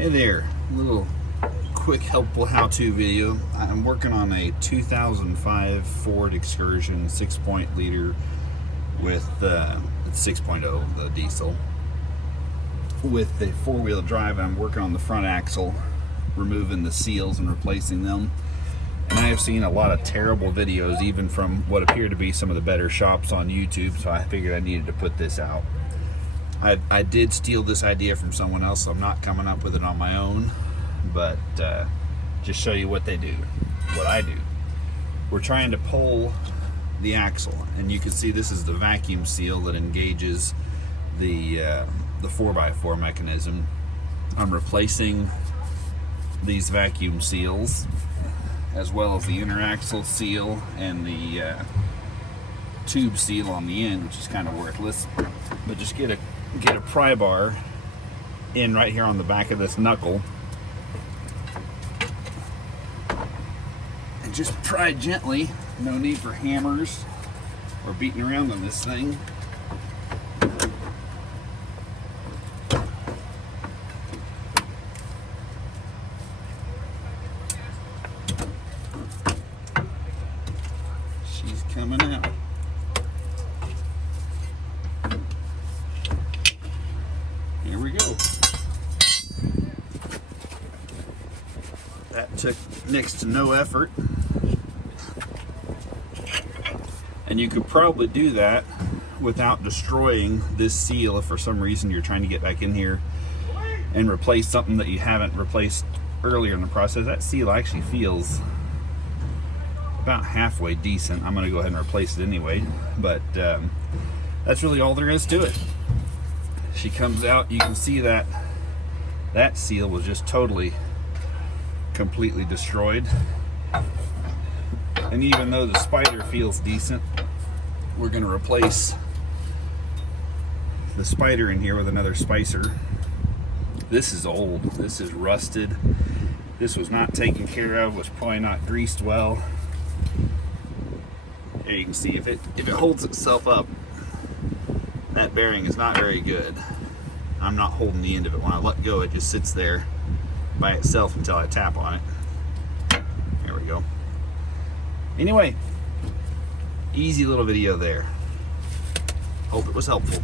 Hey there, a little quick helpful how-to video. I'm working on a 2005 Ford Excursion 6.0 liter with it's 6.0, the diesel, with the four-wheel drive. I'm working on the front axle, removing the seals and replacing them. And I have seen a lot of terrible videos, even from what appear to be some of the better shops on YouTube, so I figured I needed to put this out. I did steal this idea from someone else, so I'm not coming up with it on my own, but just show you what they do, what I do. We're trying to pull the axle, and you can see this is the vacuum seal that engages the 4x4 mechanism. I'm replacing these vacuum seals, as well as the inner axle seal and the tube seal on the end, which is kind of worthless. But just get a pry bar in right here on the back of this knuckle, and just pry gently. No need for hammers or beating around on this thing. She's coming out. Here we go. That took next to no effort. And you could probably do that without destroying this seal if for some reason you're trying to get back in here and replace something that you haven't replaced earlier in the process. That seal actually feels about halfway decent. I'm going to go ahead and replace it anyway, but that's really all there is to it. She comes out, you can see that that seal was just completely destroyed. And even though the spider feels decent, we're going to replace the spider in here with another spicer. This is old, this is rusted, this was not taken care of, was probably not greased well. There you can see if it holds itself up, that bearing is not very good. I'm not holding the end of it. When I let go, it just sits there by itself until I tap on it. There we go. Anyway, easy little video there. Hope it was helpful.